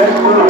Thank you.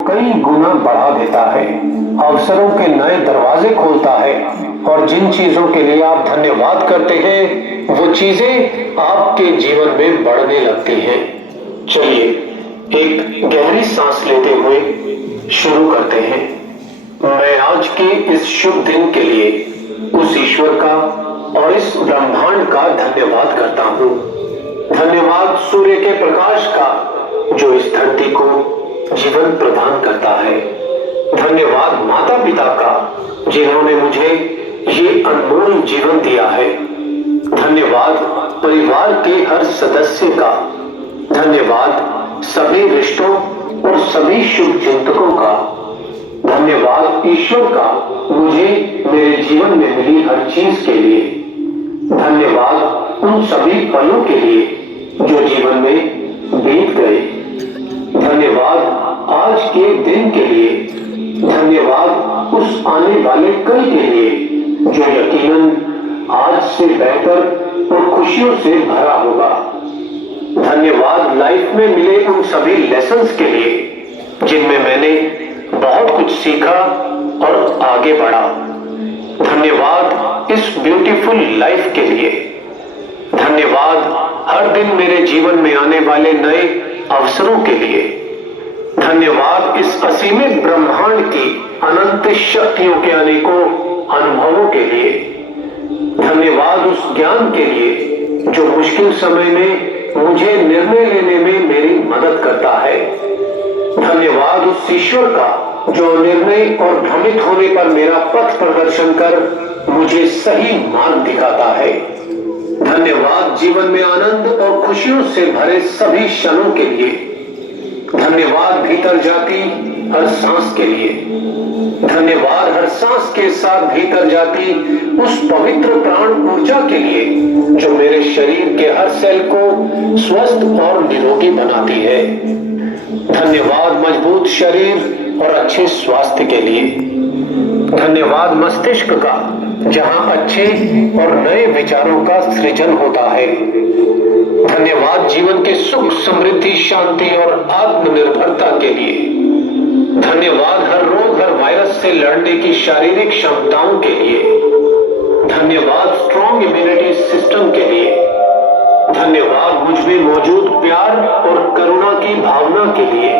कई गुना बढ़ा देता है, अवसरों के नए दरवाजे खोलता है और जिन चीजों के लिए आप धन्यवाद करते हैं वो चीजें आपके जीवन में बढ़ने लगती हैं। चलिए एक गहरी सांस लेते हुए शुरू करते हैं। मैं आज के इस शुभ दिन के लिए उस ईश्वर का और इस ब्रह्मांड का धन्यवाद करता हूँ। धन्यवाद सूर्य के प्रकाश का जो इस धरती को जीवन प्रदान करता है। धन्यवाद माता पिता का जिन्होंने मुझे ये अनमोल जीवन दिया है। धन्यवाद परिवार के हर सदस्य का। धन्यवाद सभी रिश्तों और सभी शुभ चिंतकों का। धन्यवाद ईश्वर का मुझे मेरे जीवन में मिली हर चीज के लिए। धन्यवाद उन सभी पलों के लिए जो जीवन में बीत गए। धन्यवाद आज के दिन के लिए, धन्यवाद उस आने वाले कल के लिए जो यकीनन आज से बेहतर और खुशियों से भरा होगा। धन्यवाद लाइफ में मिले उन सभी लेसन्स के लिए जिनमें मैंने बहुत कुछ सीखा और आगे बढ़ा। धन्यवाद इस ब्यूटीफुल लाइफ के लिए। धन्यवाद हर दिन मेरे जीवन में आने वाले नए अवसरों के लिए। धन्यवाद इस असीमित ब्रह्मांड की अनंत शक्तियों के अनेकों अनुभवों के लिए। धन्यवाद उस ज्ञान के लिए जो मुश्किल समय में मुझे निर्णय लेने में मेरी मदद करता है। धन्यवाद उस ईश्वर का जो निर्णय और भ्रमित होने पर मेरा पथ प्रदर्शन कर मुझे सही मार्ग दिखाता है। धन्यवाद जीवन में आनंद और खुशियों से भरे सभी क्षणों के लिए। धन्यवाद भीतर जाती हर सांस के लिए। धन्यवाद हर सांस के साथ भीतर जाती उस पवित्र प्राण ऊर्जा के लिए जो मेरे शरीर के हर सेल को स्वस्थ और निरोगी बनाती है। धन्यवाद मजबूत शरीर और अच्छे स्वास्थ्य के लिए। धन्यवाद मस्तिष्क का जहां अच्छे और नए विचारों का सृजन होता है। धन्यवाद जीवन के सुख, समृद्धि, शांति और आत्मनिर्भरता के लिए। धन्यवाद हर रोग, हर वायरस से लड़ने की शारीरिक क्षमताओं के लिए। धन्यवाद स्ट्रॉन्ग इम्यूनिटी सिस्टम के लिए। धन्यवाद मुझ में मौजूद प्यार और करुणा की भावना के लिए।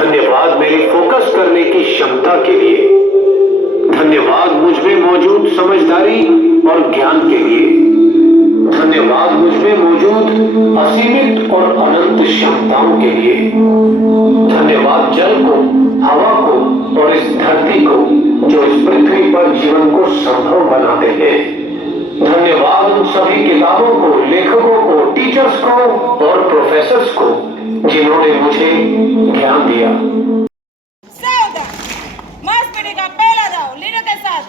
धन्यवाद मेरी फोकस करने की क्षमता के लिए। धन्यवाद मुझ में मौजूद समझदारी और ज्ञान के लिए। धन्यवाद मुझ में मौजूद असीमित और अनंत क्षमताओं के लिए। धन्यवाद जल को, हवा को और इस धरती को जो इस पृथ्वी पर जीवन को संभव बनाते हैं। धन्यवाद उन सभी किताबों को, लेखकों को, टीचर्स को और प्रोफेसर्स को जिन्होंने मुझे ज्ञान दिया। Mass P.T का पहला दाव लीडर के साथ